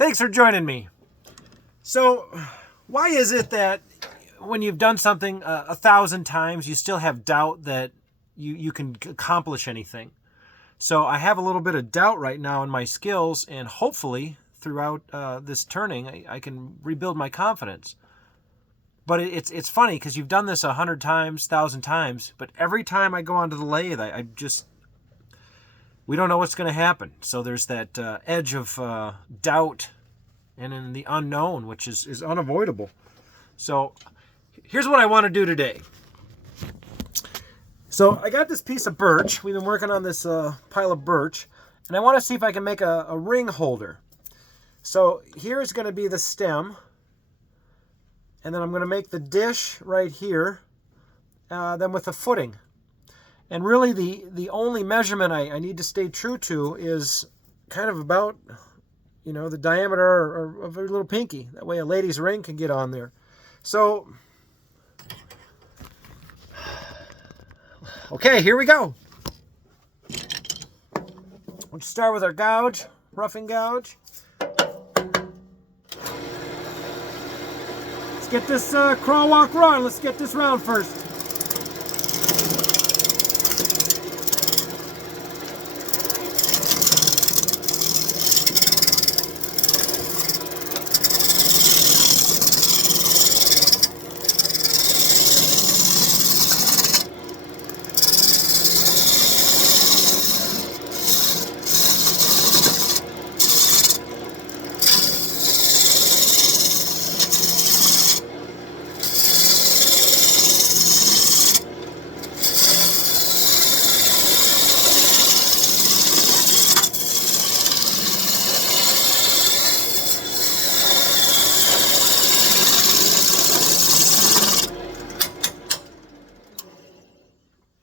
Thanks for joining me. So, why is it that when you've done something 1,000 times, you still have doubt that you can accomplish anything? So I have a little bit of doubt right now in my skills, and hopefully throughout this turning, I can rebuild my confidence. But it's funny because you've done this 100 times, 1,000 times, but every time I go onto the lathe, we don't know what's going to happen. So there's that edge of doubt and in the unknown, which is unavoidable. So here's what I want to do today. So I got this piece of birch. We've been working on this pile of birch, and I want to see if I can make a ring holder. So here's going to be the stem, and then I'm going to make the dish right here, then with a footing. And really the only measurement I need to stay true to is kind of about, the diameter of a little pinky. That way a lady's ring can get on there. So, okay, here we go. Let's start with our gouge, roughing gouge. Let's get this crawl, walk, run. Let's get this round first.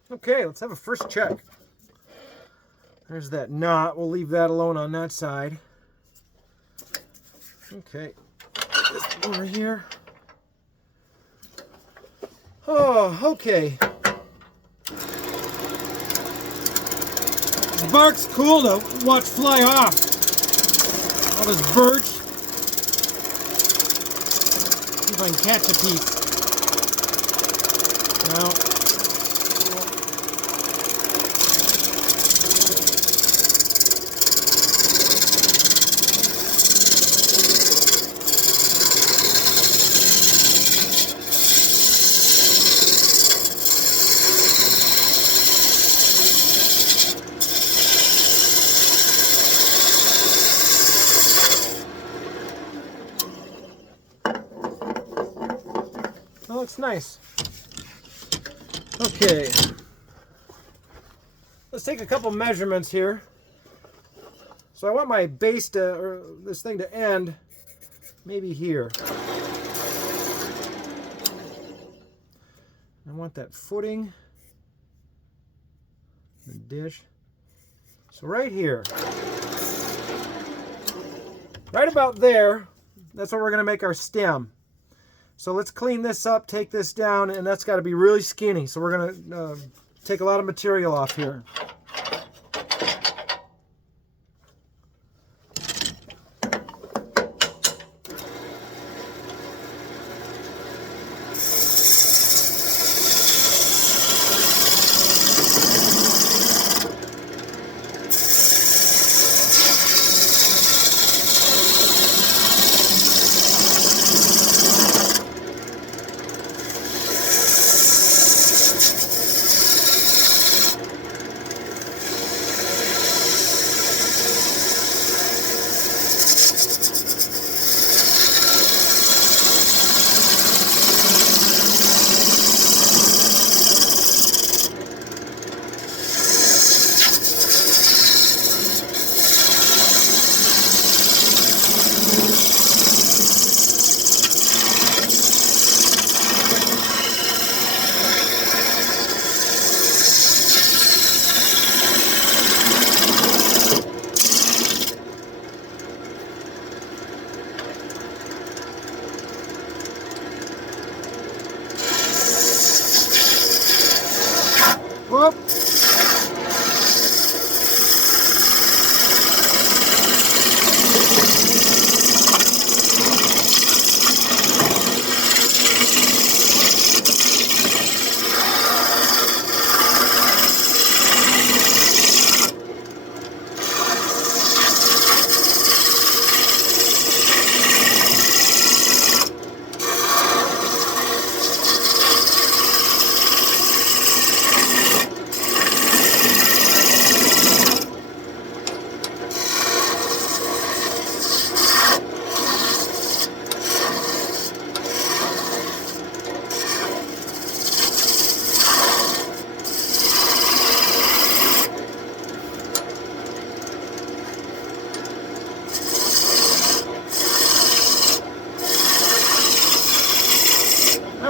Okay, let's have a first check. There's that knot. We'll leave that alone on that side. Okay, put this over here. Oh, okay. The bark's cool to watch fly off. All this birch. See if I can catch a piece. Now, that looks nice. Okay, let's take a couple measurements here. So I want my base or this thing to end maybe here. I want that footing, the dish. So right here, right about there, that's where we're going to make our stem. So let's clean this up, take this down, and that's got to be really skinny. So we're going to take a lot of material off here.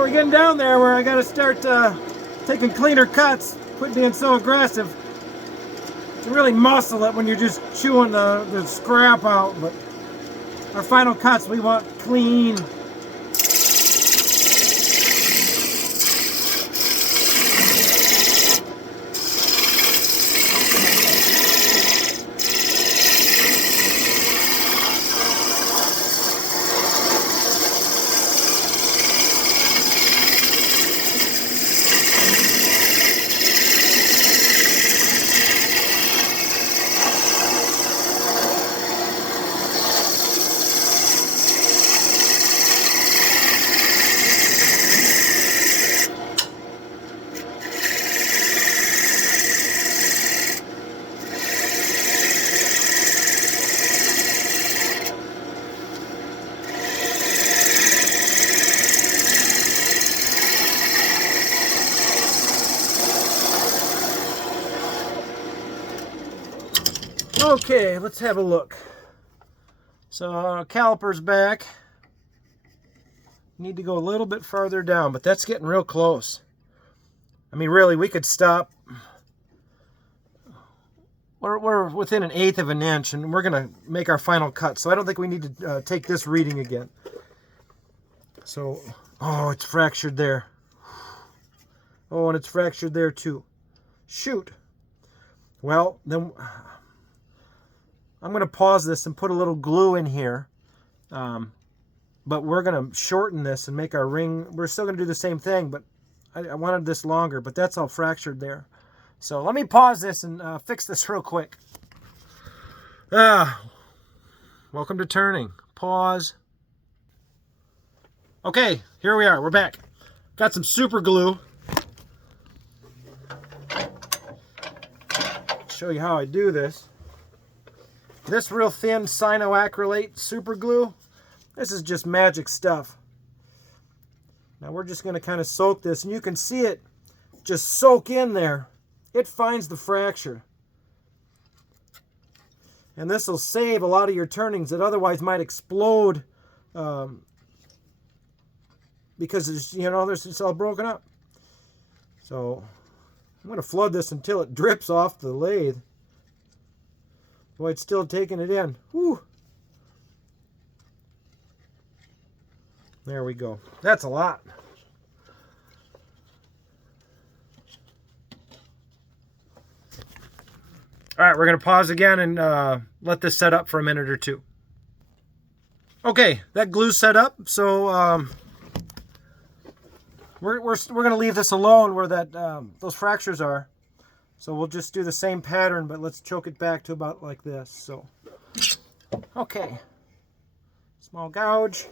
we're getting down there where I got to start taking cleaner cuts, quit being so aggressive. You really muscle it when you're just chewing the scrap out, but our final cuts we want clean. Okay, let's have a look. So caliper's back. Need to go a little bit farther down, but that's getting real close. I mean, really, we could stop. We're within 1/8 of an inch, and we're going to make our final cut. So I don't think we need to take this reading again. So, oh, it's fractured there. Oh, and it's fractured there too. Shoot. Well, then I'm going to pause this and put a little glue in here. But we're going to shorten this and make our ring. We're still going to do the same thing, but I wanted this longer, but that's all fractured there. So let me pause this and fix this real quick. Welcome to turning. Pause. Okay, here we are. We're back. Got some super glue. Show you how I do this. This real thin cyanoacrylate super glue, this is just magic stuff. Now we're just going to kind of soak this, and you can see it just soak in there. It finds the fracture. And this will save a lot of your turnings that otherwise might explode because it's, it's all broken up. So I'm going to flood this until it drips off the lathe. Boy, it's still taking it in. Whew. There we go. That's a lot. All right, we're going to pause again and let this set up for a minute or two. Okay, that glue's set up, so we're going to leave this alone where that those fractures are. So we'll just do the same pattern, but let's choke it back to about like this. So, okay, small gouge.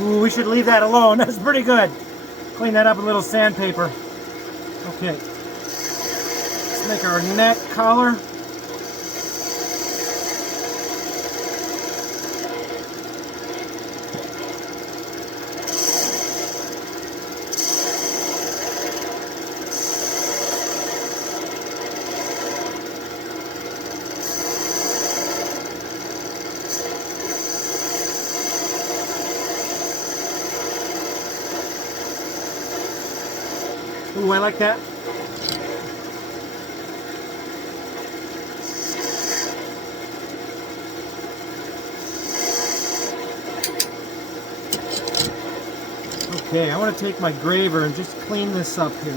Ooh, we should leave that alone. That's pretty good. Clean that up with a little sandpaper. Okay. Let's make our neck collar. Ooh, I like that. Okay, I want to take my graver and just clean this up here.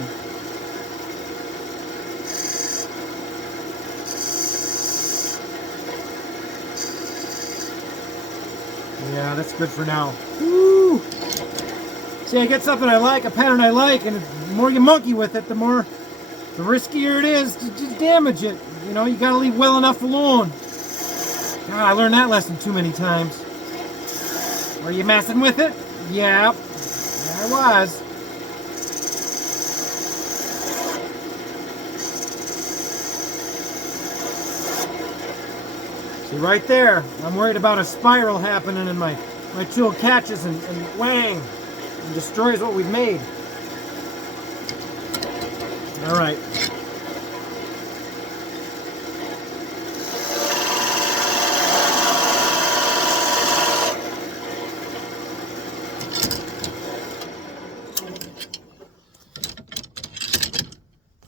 Yeah, that's good for now. Woo! See, I get something I like, a pattern I like, and the more you monkey with it, the riskier it is to just damage it. You know, you gotta leave well enough alone. God, I learned that lesson too many times. Were you messing with it? Yep. Yeah, I was. See, right there, I'm worried about a spiral happening and my tool catches and whang, and destroys what we've made. All right.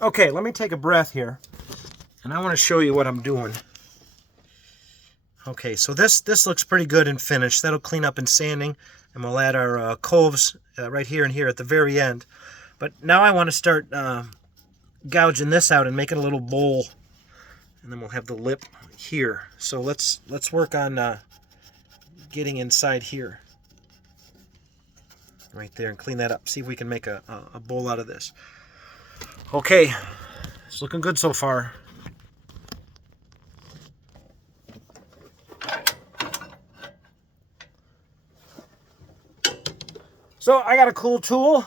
Okay, let me take a breath here, and I want to show you what I'm doing. Okay, so this looks pretty good and finished. That'll clean up in sanding, and we'll add our coves right here and here at the very end. But now I want to start gouging this out and making a little bowl, and then we'll have the lip here. So let's work on getting inside here, right there, and clean that up. See if we can make a bowl out of this. Okay, it's looking good so far. So I got a cool tool.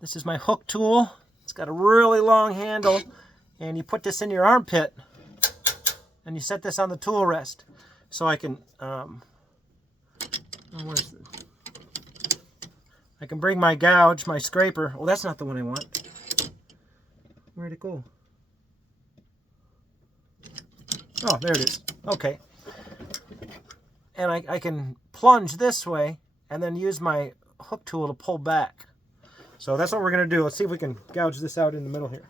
This is my hook tool. It's got a really long handle, and you put this in your armpit, and you set this on the tool rest, so I can I can bring my gouge, my scraper. Oh, that's not the one I want. Where'd it go? Oh, there it is. Okay. And I can plunge this way and then use my hook tool to pull back. So that's what we're going to do. Let's see if we can gouge this out in the middle here.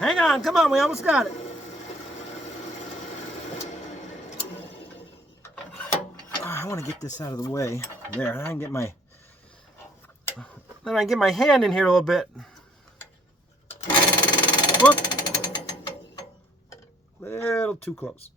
Hang on, come on, we almost got it. I want to get this out of the way. There, I can get my hand in here a little bit. Whoop. Little too close.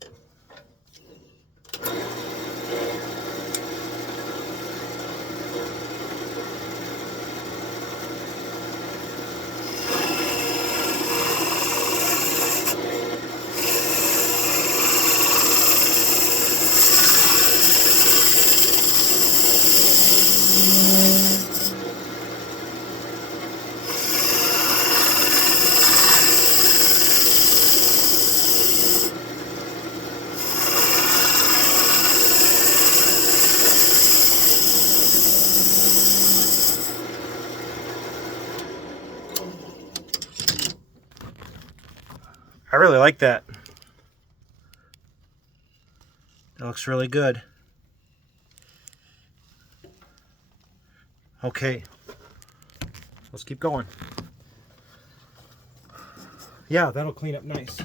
I really like that. That looks really good. Okay, let's keep going. Yeah, that'll clean up nice.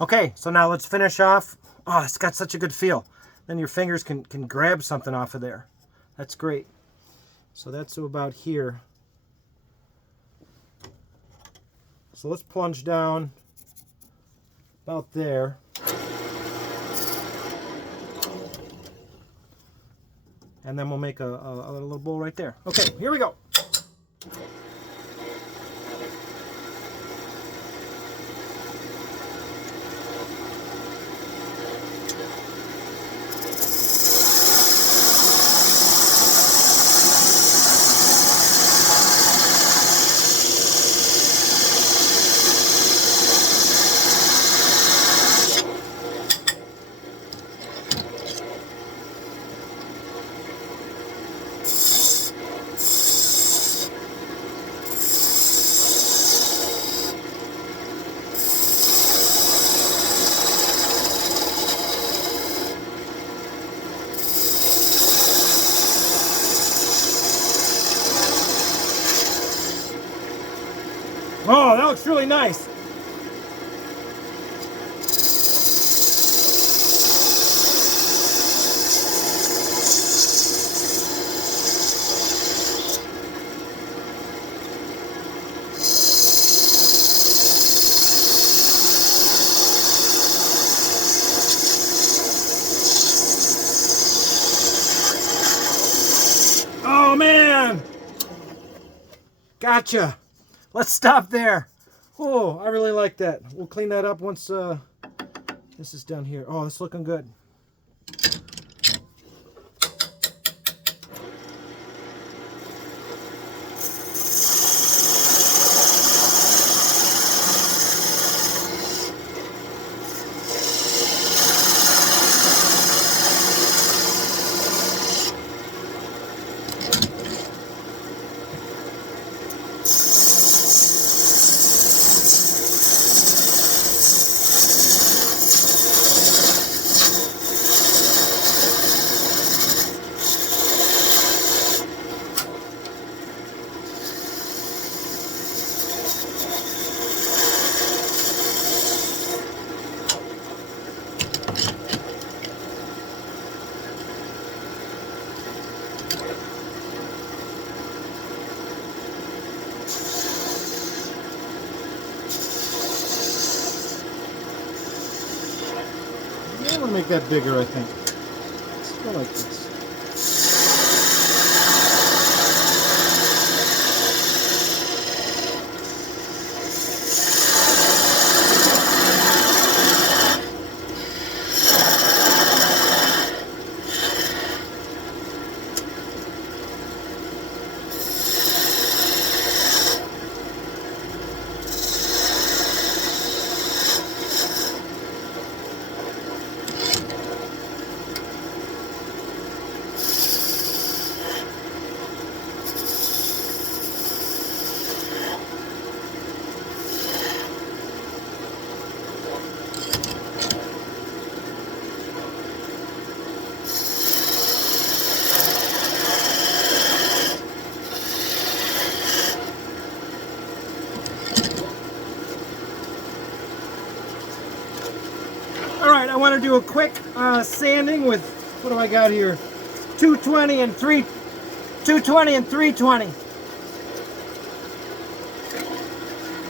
Okay, so now let's finish off. Oh, it's got such a good feel. Then your fingers can grab something off of there. That's great. So that's about here. So let's plunge down about there. And then we'll make a little bowl right there. Okay, here we go. Oh, that looks really nice. Oh man! Gotcha. Let's stop there. Oh, I really like that. We'll clean that up once this is done here. Oh, it's looking good. I'm going to make that bigger, I think. Let's go like this. Alright, I want to do a quick sanding with, what do I got here? 220 and 320.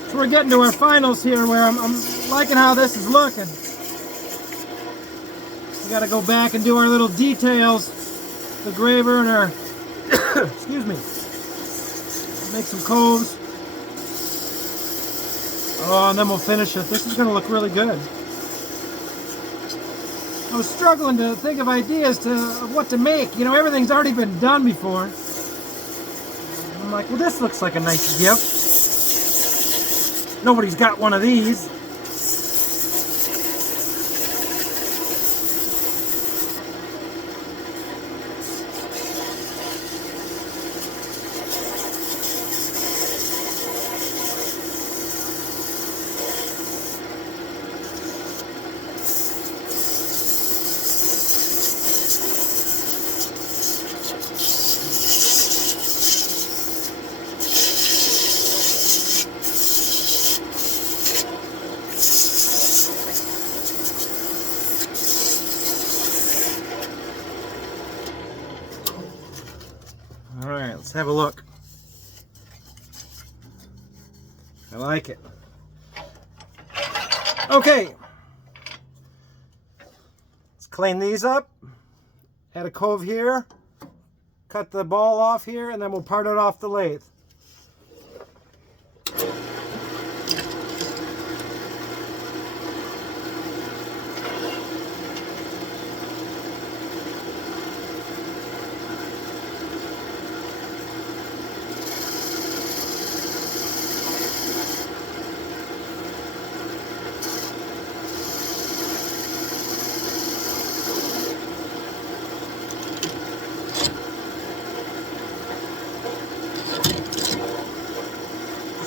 So we're getting to our finals here where I'm liking how this is looking. We got to go back and do our little details, the graver and our, excuse me, make some coves. Oh, and then we'll finish it. This is going to look really good. I was struggling to think of ideas of what to make. You know, everything's already been done before. I'm like, well, this looks like a nice gift. Nobody's got one of these. Alright, let's have a look. I like it. Okay. Let's clean these up. Add a cove here. cut the ball off here, and then we'll part it off the lathe.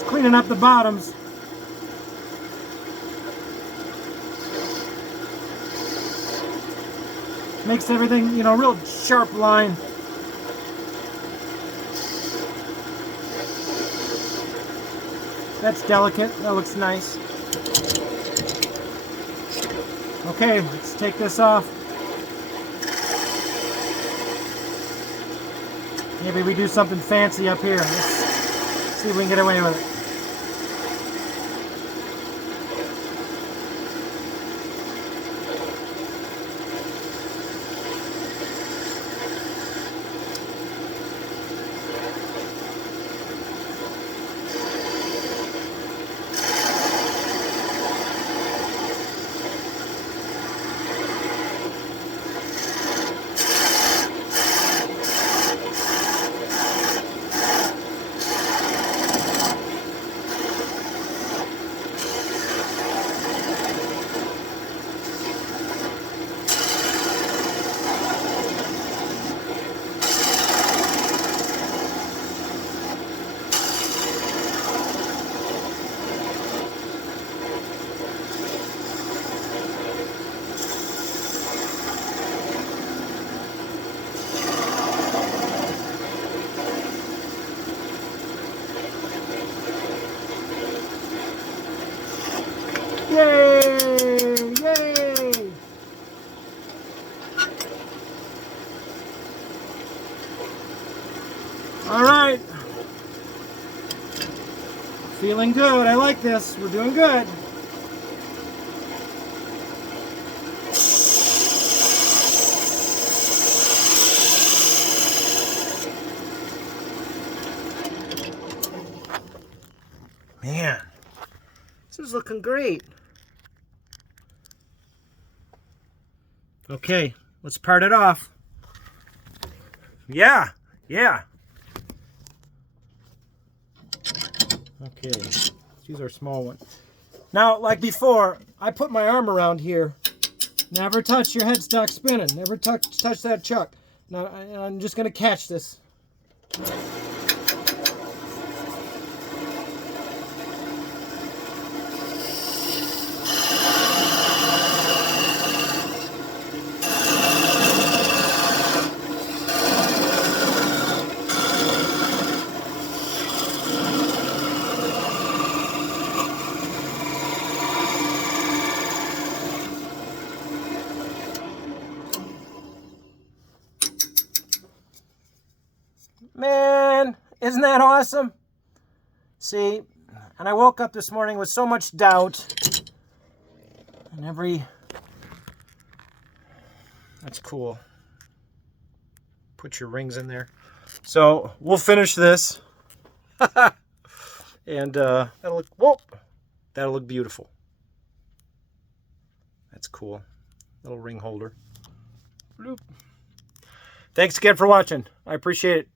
Cleaning up the bottoms. Makes everything, you know, real sharp line. That's delicate. That looks nice. Okay, let's take this off. Maybe we do something fancy up here. Let's see if we can get away with it. Yay! Yay! All right. Feeling good. I like this. We're doing good. Man, this is looking great. Okay, let's part it off. Yeah. Okay, let's use our small one. Now, like before, I put my arm around here. Never touch your headstock spinning. Never touch that chuck. Now, I'm just going to catch this. Man, isn't that awesome? See, and I woke up this morning with so much doubt. And that's cool. Put your rings in there. So we'll finish this. And that'll look beautiful. That's cool. Little ring holder. Bloop. Thanks again for watching. I appreciate it.